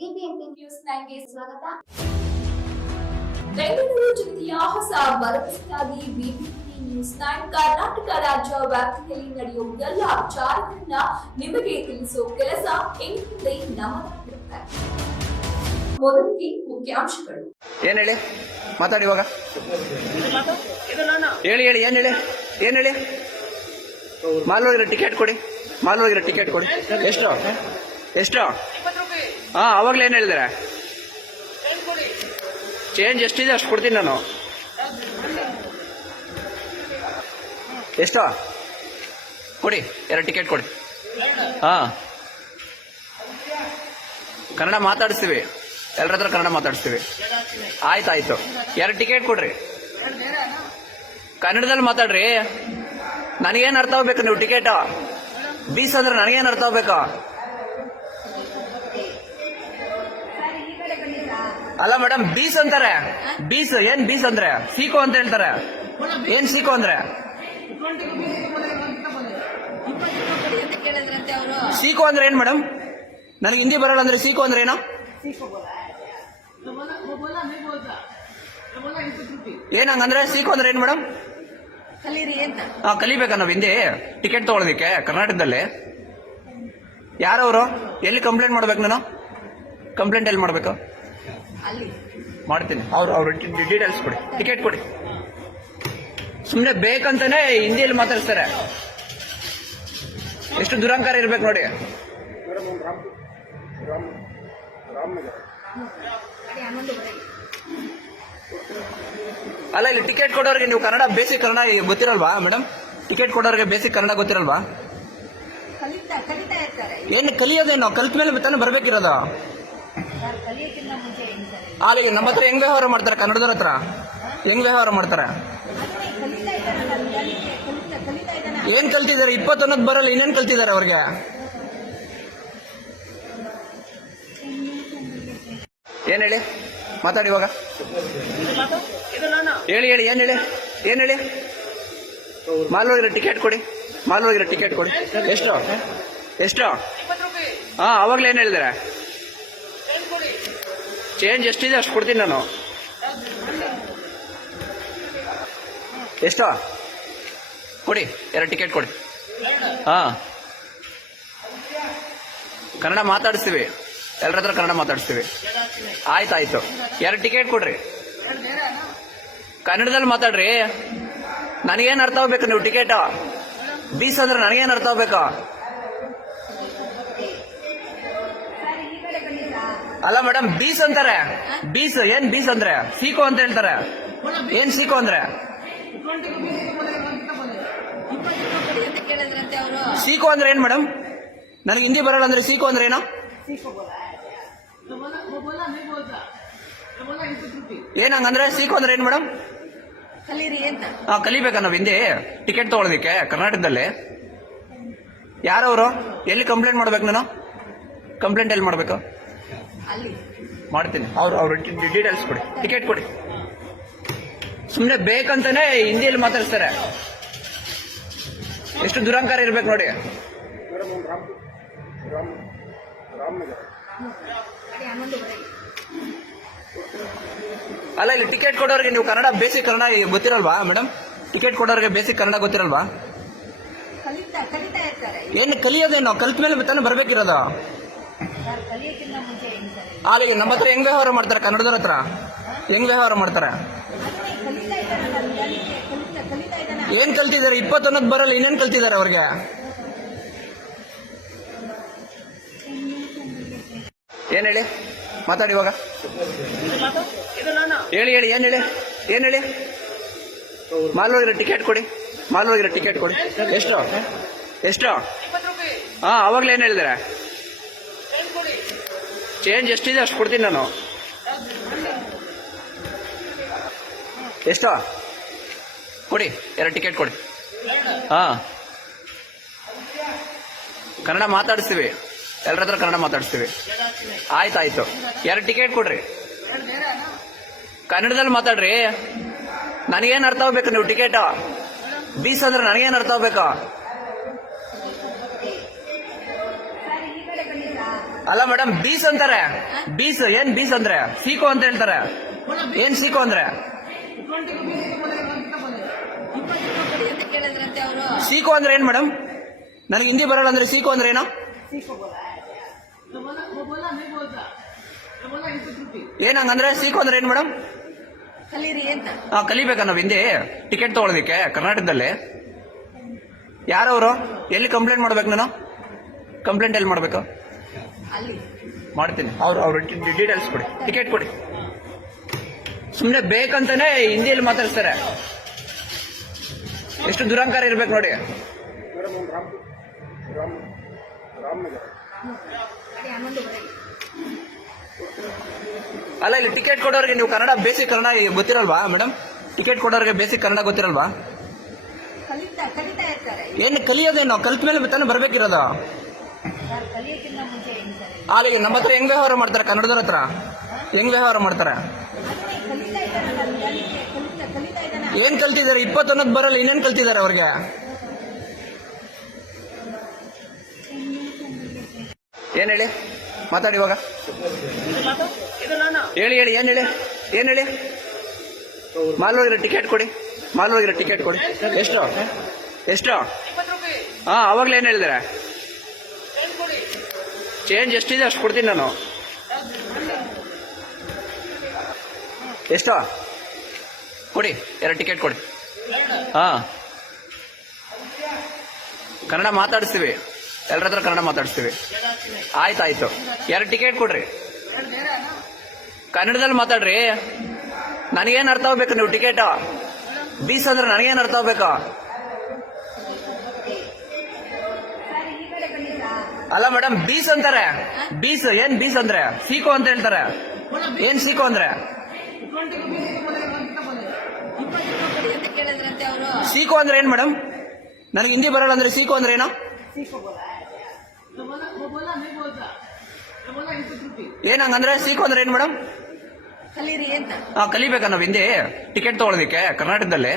BBMP news ನೈನ್ಗೆ ಸ್ವಾಗತ. ಬೆಂಗಳೂರು ಜಿಲ್ಲೆಯ ಹೊಸ ಭರವಸೆಯಾಗಿ ಬಿಬಿಎಂಪಿ ನ್ಯೂಸ್ ನೈನ್ ಕರ್ನಾಟಕ ರಾಜ್ಯ ವ್ಯಾಪ್ತಿಯಲ್ಲಿ ನಡೆಯುವ ಎಲ್ಲ ವಿಚಾರಗಳನ್ನ ನಿಮಗೆ ತಿಳಿಸುವ ಕೆಲಸ ಎಂದಿದೆ ನಮ್ಮದಾಗಿರುತ್ತೆ ಮೊದಲಿಗೆ ಮುಖ್ಯಾಂಶಗಳು. ಏನ್ ಹೇಳಿ? ಮಾತಾಡಿ ಇವಾಗ. ಹೇಳಿ ಹೇಳಿ ಏನ್ ಹೇಳಿ? ಏನ್ ಹೇಳಿ? ಮಾಲ್ ಹೋಗಿರೋ ಟಿಕೆಟ್ ಕೊಡಿ. ಮಾಲ್ ಹೋಗಿರೋ ಟಿಕೆಟ್ ಕೊಡಿ. ಎಷ್ಟು ಎಷ್ಟು ಹಾ ಅವಾಗಲೇ ಏನು ಹೇಳಿದ್ರೆ? ಚೇಂಜ್ ಎಷ್ಟಿದೆ ಅಷ್ಟು ಕೊಡ್ತೀನಿ ನಾನು. ಎಷ್ಟು? ಕೊಡಿ ಎರಡು ಟಿಕೆಟ್ ಕೊಡಿ. ಹಾಂ. ಕನ್ನಡ ಮಾತಾಡಿಸ್ತೀವಿ. ಎಲ್ಲರ ಹತ್ರ ಕನ್ನಡ ಮಾತಾಡಿಸ್ತೀವಿ. ಆಯ್ತಾಯ್ತು ಎರಡು ಟಿಕೆಟ್ ಕೊಡ್ರಿ. ಕನ್ನಡದಲ್ಲಿ ಮಾತಾಡ್ರಿ. ನನಗೇನು ಅರ್ಥ ಆಗ್ಬೇಕು ನೀವು ಟಿಕೆಟ್ ಬೀಸ್ ಅಂದ್ರೆ ನನಗೇನು ಅರ್ಥ ಆಗ್ಬೇಕು? ಅಲ್ಲ ಮೇಡಮ್ ಬೀಸ್ ಅಂತಾರೆ. ಬೀಸ್ ಏನ್ ಬೀಸ್ ಅಂದ್ರೆ? ಸೀಕೋ ಅಂತ ಹೇಳ್ತಾರೆ. ಏನ್ ಸೀಕೋ ಅಂದ್ರೆ? ಸೀಕೋ ಅಂದ್ರೆ ಏನ್ ಮೇಡಮ್ ನನಗೆ ಹಿಂದಿ ಬರಲ್ಲ ಅಂದ್ರೆ ಸೀಕೋ ಅಂದ್ರೆ ಏನು? ಏನ್ ಹಂಗಂದ್ರೆ ಸೀಕೋ ಅಂದ್ರೆ ಏನ್ ಮೇಡಮ್ ಹಾ ಕಲಿಬೇಕಾ ನಾವು ಹಿಂದಿ? ಟಿಕೆಟ್ ತಗೊಳ್ಳೋದಿಕ್ಕೆ ಕರ್ನಾಟಕದಲ್ಲಿ. ಯಾರವರು? ಎಲ್ಲಿ ಕಂಪ್ಲೇಂಟ್ ಮಾಡ್ಬೇಕು ನಾನು? ಕಂಪ್ಲೇಂಟ್ ಎಲ್ಲಿ ಮಾಡ್ಬೇಕು? ಮಾಡ್ತೀನಿ. ಅವ್ರು ಅವ್ರ ಡೀಟೇಲ್ಸ್ ಕೊಡಿ. ಟಿಕೆಟ್ ಕೊಡಿ. ಸುಮ್ಮನೆ ಬೇಕಂತಾನೆ ಹಿಂದಿಯಲ್ಲಿ ಮಾತಾಡ್ತಾರೆ ಎಷ್ಟು ದುರಂಕಾರ ಇರ್ಬೇಕು ನೋಡಿ. ಅಲ್ಲ ಇಲ್ಲಿ ಟಿಕೆಟ್ ಕೊಡೋರಿಗೆ ನೀವು ಕನ್ನಡ ಬೇಸಿಕ್ ಕನ್ನಡ ಗೊತ್ತಿರಲ್ವಾ ಮೇಡಮ್ ಟಿಕೆಟ್ ಕೊಡೋರಿಗೆ ಬೇಸಿಕ್ ಕನ್ನಡ ಗೊತ್ತಿರಲ್ವಾ? ಏನು ಕಲಿಯೋದೇನೋ? ಕಲ್ತ ಮೇಲೆ ತಾನೇ ಬರ್ಬೇಕಿರೋದು. ಅಲ್ಲಿ ನಮ್ಮ ಹತ್ರ ಹೆಂಗ್ ವ್ಯವಹಾರ ಮಾಡ್ತಾರೆ? ಕನ್ನಡದವ್ರ ಹತ್ರ? ಹೆಂಗ್ ವ್ಯವಹಾರ ಮಾಡ್ತಾರೆ? ಏನ್ ಕಲ್ತಿದ್ದಾರೆ? ಇಪ್ಪತ್ತೊಂದಕ್ಕೆ ಬರಲ್ಲ, ಇನ್ನೇನ್ ಕಲ್ತಿದ್ದಾರೆ ಅವ್ರಿಗೆ? ಏನ್ ಹೇಳಿ? ಮಾತಾಡಿ ಇವಾಗ. ಹೇಳಿ ಹೇಳಿ, ಏನ್ ಹೇಳಿ? ಏನ್ ಹೇಳಿ? ಮಾಲ್ ಹೋಗಿರೋ ಟಿಕೆಟ್ ಕೊಡಿ. ಮಾಲ್ ಹೋಗಿರೋ ಟಿಕೆಟ್ ಕೊಡಿ. ಎಷ್ಟು ಎಷ್ಟು ಹಾ, ಅವಾಗ್ಲೇ ಏನ್ ಹೇಳಿದಾರೆ ಚೇಂಜ್ ಎಷ್ಟಿದೆ ಅಷ್ಟು ಕೊಡ್ತೀನಿ ನಾನು. ಎಷ್ಟು? ಕೊಡಿ, ಎರಡು ಟಿಕೆಟ್ ಕೊಡಿ. ಹಾಂ. ಕನ್ನಡ ಮಾತಾಡಿಸ್ತೀವಿ. ಎಲ್ಲರ ಹತ್ರ ಕನ್ನಡ ಮಾತಾಡಿಸ್ತೀವಿ. ಆಯ್ತಾಯ್ತು. ಎರಡು ಟಿಕೆಟ್ ಕೊಡ್ರಿ. ಕನ್ನಡದಲ್ಲಿ ಮಾತಾಡ್ರಿ. ನನಗೇನು ಅರ್ಥ ಆಗ್ಬೇಕು ನೀವು ಟಿಕೆಟ್ ಬೀಸ್ ಅಂದ್ರೆ ನನಗೇನು ಅರ್ಥ ಆಗ್ಬೇಕು? ಅಲ್ಲ ಮೇಡಮ್ ಬೀಸ್ ಅಂತಾರೆ. ಬೀಸ್ ಏನ್ ಬೀಸ್ ಅಂದ್ರೆ? ಸೀಕೋ ಅಂತ ಹೇಳ್ತಾರೆ. ಏನ್ ಸೀಕೋ ಅಂದ್ರೆ? ಸೀಕೋ ಅಂದ್ರೆ ಏನ್ ಮೇಡಮ್ ನನಗೆ ಹಿಂದಿ ಬರಲ್ಲ ಅಂದ್ರೆ ಸೀಕೋ ಅಂದ್ರೆ ಏನು? ಏನ್ ಹಂಗಂದ್ರೆ ಸೀಕೋ ಅಂದ್ರೆ ಏನ್ ಮೇಡಮ್ ಹಾ ಕಲಿಬೇಕಾ ನಾವು ಹಿಂದಿ? ಟಿಕೆಟ್ ತಗೊಳ್ಳೋದಿಕ್ಕೆ ಕರ್ನಾಟಕದಲ್ಲಿ? ಯಾರವರು? ಎಲ್ಲಿ ಕಂಪ್ಲೇಂಟ್ ಮಾಡ್ಬೇಕು ನಾನು? ಕಂಪ್ಲೇಂಟ್ ಎಲ್ಲಿ ಮಾಡ್ಬೇಕು? ಮಾಡ್ತೀನಿ. ಅವ್ರು ಅವ್ರ ಡೀಟೇಲ್ಸ್ ಕೊಡಿ. ಟಿಕೆಟ್ ಕೊಡಿ. ಸುಮ್ಮನೆ ಬೇಕಂತಾನೆ ಹಿಂದಿಯಲ್ಲಿ ಮಾತಾಡ್ತಾರೆ ಎಷ್ಟು ದುರಂಕಾರ ಇರ್ಬೇಕು ನೋಡಿ. ಅಲ್ಲ ಇಲ್ಲಿ ಟಿಕೆಟ್ ಕೊಡೋರಿಗೆ ನೀವು ಕನ್ನಡ ಬೇಸಿಕ್ ಕನ್ನಡ ಗೊತ್ತಿರಲ್ವಾ ಮೇಡಮ್ ಟಿಕೆಟ್ ಕೊಡೋರಿಗೆ ಬೇಸಿಕ್ ಕನ್ನಡ ಗೊತ್ತಿರಲ್ವಾ? ಏನು ಕಲಿಯೋದೇನೋ? ಕಲ್ತ ಮೇಲೆ ತಾನೇ ಬರ್ಬೇಕಿರೋದು. ಸರ್ ಕಲಿಯಕ್ಕಿಂತ ಮುಂಚೆ ಹೇಳ್ತಾರೆ ಅಲ್ಲಿ ನಮ್ಮ ಹತ್ರ ಹೆಂಗ್ ವ್ಯವಹಾರ ಮಾಡ್ತಾರೆ? ಕನ್ನಡದವ್ರ ಹತ್ರ? ಹೆಂಗ್ ವ್ಯವಹಾರ ಮಾಡ್ತಾರೆ? ಏನ್ ಕಲ್ತಿದ್ದಾರೆ? ಇಪ್ಪತ್ತೊಂದಕ್ಕೆ ಬರಲ್ಲ ಇನ್ನೇನ್ ಕಲ್ತಿದ್ದಾರೆ ಅವ್ರಿಗೆ? ಏನ್ ಹೇಳಿ? ಮಾತಾಡಿ ಇವಾಗ. ಹೇಳಿ ಹೇಳಿ ಏನ್ ಹೇಳಿ? ಏನ್ ಹೇಳಿ? ಮಾಲ್ ಹೋಗಿರೋ ಟಿಕೆಟ್ ಕೊಡಿ. ಮಾಲ್ ಹೋಗಿರೋ ಟಿಕೆಟ್ ಕೊಡಿ. ಎಷ್ಟು? ಎಷ್ಟು? ಹಾ ಅವಾಗ್ಲೇ ಏನ್ ಹೇಳಿದಾರೆ ಚೇಂಜ್ ಎಷ್ಟಿದೆ ಅಷ್ಟು ಕೊಡ್ತೀನಿ ನಾನು. ಎಷ್ಟು? ಕೊಡಿ, ಎರಡು ಟಿಕೆಟ್ ಕೊಡಿ. ಹಾಂ. ಕನ್ನಡ ಮಾತಾಡಿಸ್ತೀವಿ. ಎಲ್ಲರ ಹತ್ರ ಕನ್ನಡ ಮಾತಾಡಿಸ್ತೀವಿ. ಆಯ್ತಾಯ್ತು. ಎರಡು ಟಿಕೆಟ್ ಕೊಡ್ರಿ. ಕನ್ನಡದಲ್ಲಿ ಮಾತಾಡ್ರಿ. ನನಗೇನು ಅರ್ಥ ಆಗ್ಬೇಕು ನೀವು ಟಿಕೆಟ್ ಬೀಸ್ ಅಂದ್ರೆ ನನಗೇನು ಅರ್ಥ ಆಗ್ಬೇಕು? ಅಲ್ಲ ಮೇಡಮ್ ಬೀಸ್ ಅಂತಾರೆ. ಬೀಸ್, ಏನ್ ಬೀಸ್ ಅಂದ್ರೆ? ಸೀಕೋ ಅಂತ ಹೇಳ್ತಾರೆ. ಏನ್ ಸೀಕೋ ಅಂದ್ರೆ? ಸೀಕೋ ಅಂದ್ರೆ ಏನ್ ಮೇಡಮ್ ನನಗೆ ಹಿಂದಿ ಬರಲ್ಲ ಅಂದ್ರೆ ಸೀಕೋ ಅಂದ್ರೆ ಏನು? ಹಂಗಂದ್ರೆ? ಸೀಕೋ ಅಂದ್ರೆ ಏನ್ ಮೇಡಮ್ ಹಾ ಕಲಿಬೇಕಾ ನಾವು ಹಿಂದಿ? ಟಿಕೆಟ್ ತಗೊಳ್ಳೋದಿಕ್ಕೆ ಕರ್ನಾಟಕದಲ್ಲಿ? ಯಾರವರು? ಎಲ್ಲಿ ಕಂಪ್ಲೇಂಟ್ ಮಾಡ್ಬೇಕು ನಾನು? ಕಂಪ್ಲೇಂಟ್ ಎಲ್ಲಿ ಮಾಡ್ಬೇಕು? ಮಾಡ್ತೀನಿ. ಅವ್ರು ಅವ್ರ ಡೀಟೇಲ್ಸ್ ಕೊಡಿ. ಟಿಕೆಟ್ ಕೊಡಿ. ಸುಮ್ಮನೆ ಬೇಕಂತಾನೆ ಹಿಂದಿಯಲ್ಲಿ ಮಾತಾಡ್ತಾರೆ ಎಷ್ಟು ದುರಂಕಾರ ಇರ್ಬೇಕು ನೋಡಿ. ಅಲ್ಲ ಇಲ್ಲಿ ಟಿಕೆಟ್ ಕೊಡೋರಿಗೆ ನೀವು ಕನ್ನಡ ಬೇಸಿಕ್ ಕನ್ನಡ ಗೊತ್ತಿರಲ್ವಾ ಮೇಡಮ್ ಟಿಕೆಟ್ ಕೊಡೋರಿಗೆ ಬೇಸಿಕ್ ಕನ್ನಡ ಗೊತ್ತಿರಲ್ವಾ? ಏನು ಕಲಿಯೋದೇನು? ಕಲ್ತ ಮೇಲೆ ತಾನೇ ಬರ್ಬೇಕಿರೋದು. ಅಲ್ಲಿ ನಮ್ಮ ಹತ್ರ ಹೆಂಗ್ ವ್ಯವಹಾರ ಮಾಡ್ತಾರೆ? ಕನ್ನಡದವ್ರ ಹತ್ರ? ಹೆಂಗ್ ವ್ಯವಹಾರ ಮಾಡ್ತಾರೆ? ಏನ್ ಕಲ್ತಿದ್ದಾರೆ? ಇಪ್ಪತ್ತೊಂದಕ್ಕೆ ಬರಲ್ಲ, ಇನ್ನೇನ್ ಕಲ್ತಿದ್ದಾರೆ ಅವ್ರಿಗೆ? ಏನ್ ಹೇಳಿ? ಮಾತಾಡಿ ಇವಾಗ. ಹೇಳಿ ಹೇಳಿ, ಏನ್ ಹೇಳಿ? ಏನ್ ಹೇಳಿ? ಮಾಲ್ ಟಿಕೆಟ್ ಕೊಡಿ. ಮಾಲ್ ಟಿಕೆಟ್ ಕೊಡಿ. ಎಷ್ಟು ಎಷ್ಟು ಹಾ, ಅವಾಗ್ಲೇ ಏನ್ ಹೇಳಿದಾರೆ ಚೇಂಜ್ ಎಷ್ಟಿದೆ ಅಷ್ಟು ಕೊಡ್ತೀನಿ ನಾನು. ಎಷ್ಟು? ಕೊಡಿ, ಎರಡು ಟಿಕೆಟ್ ಕೊಡಿ. ಹಾಂ. ಕನ್ನಡ ಮಾತಾಡಿಸ್ತೀವಿ. ಎಲ್ಲರ ಹತ್ರ ಕನ್ನಡ ಮಾತಾಡಿಸ್ತೀವಿ. ಆಯ್ತಾಯ್ತು ಎರಡು ಟಿಕೆಟ್ ಕೊಡ್ರಿ. ಕನ್ನಡದಲ್ಲಿ ಮಾತಾಡ್ರಿ. ನನಗೇನು ಅರ್ಥ ಆಗ್ಬೇಕು ನೀವು ಟಿಕೆಟ್ ಬೀಸ್ ಅಂದ್ರೆ ನನಗೇನು ಅರ್ಥ ಆಗ್ಬೇಕು? ಅಲ್ಲ ಮೇಡಮ್ ಬೀಸ್ ಅಂತಾರೆ. ಬೀಸ್, ಏನ್ ಬೀಸ್ ಅಂದ್ರೆ? ಸೀಕೋ ಅಂತ ಹೇಳ್ತಾರೆ. ಏನ್ ಸೀಕೋ ಅಂದ್ರೆ? ಸೀಕೋ ಅಂದ್ರೆ ಏನ್ ಮೇಡಮ್ ನನಗೆ ಹಿಂದಿ ಬರಲ್ಲ ಅಂದ್ರೆ ಸೀಕೋ ಅಂದ್ರೆ ಏನು? ಏನ್ ಹಂಗಂದ್ರೆ ಸೀಕೋ ಅಂದ್ರೆ ಏನ್ ಮೇಡಮ್ ಹಾ, ಕಲಿಬೇಕಾ ನಾವು ಹಿಂದಿ. ಟಿಕೆಟ್ ತಗೊಳ್ಳೋದಿಕ್ಕೆ ಕರ್ನಾಟಕದಲ್ಲಿ.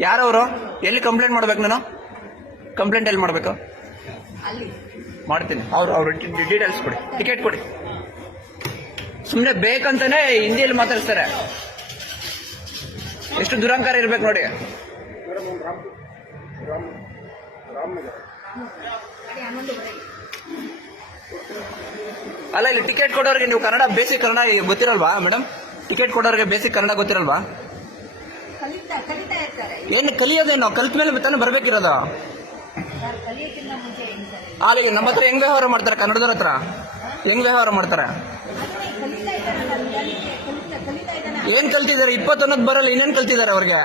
ಯಾರವರು? ಎಲ್ಲಿ ಕಂಪ್ಲೇಂಟ್ ಮಾಡ್ಬೇಕು ನಾನು? ಕಂಪ್ಲೇಂಟ್ ಎಲ್ಲಿ ಮಾಡ್ಬೇಕು? ಮಾಡ್ತೀನಿ. ಅವ್ರು ಅವ್ರ ಡೀಟೇಲ್ಸ್ ಕೊಡಿ. ಟಿಕೆಟ್ ಕೊಡಿ. ಸುಮ್ಮನೆ ಬೇಕಂತಾನೆ ಹಿಂದಿಯಲ್ಲಿ ಮಾತಾಡ್ತಾರೆ ಎಷ್ಟು ದುರಂಕಾರ ಇರ್ಬೇಕು ನೋಡಿ. ಅಲ್ಲ ಇಲ್ಲಿ ಟಿಕೆಟ್ ಕೊಡೋರಿಗೆ ನೀವು ಕನ್ನಡ ಬೇಸಿಕ್ ಕನ್ನಡ ಗೊತ್ತಿರಲ್ವಾ ಮೇಡಮ್ ಟಿಕೆಟ್ ಕೊಡೋರಿಗೆ ಬೇಸಿಕ್ ಕನ್ನಡ ಗೊತ್ತಿರಲ್ವಾ? ಏನು ಕಲಿಯೋದೇನು? ಕಲ್ತ ಮೇಲೆ ತಾನೇ ಬರ್ಬೇಕಿರೋದು. ಸರ್ ಕಲಿಯೋಕ್ಕಿಂತ ಮುಂಚೆ ಏನು ಸರ್ ಅಲ್ಲಿ ನಮ್ಮ ಹತ್ರ ಹೆಂಗ್ ವ್ಯವಹಾರ ಮಾಡ್ತಾರೆ? ಕನ್ನಡದವ್ರ ಹತ್ರ? ಹೆಂಗ್ ವ್ಯವಹಾರ ಮಾಡ್ತಾರೆ? ಏನ್ ಕಲ್ತಿದ್ದಾರೆ? ಇಪ್ಪತ್ತೊಂದಕ್ಕೆ ಬರಲ್ಲ, ಇನ್ನೇನ್ ಕಲ್ತಿದ್ದಾರೆ ಅವ್ರಿಗೆ?